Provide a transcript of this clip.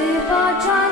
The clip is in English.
Super trying.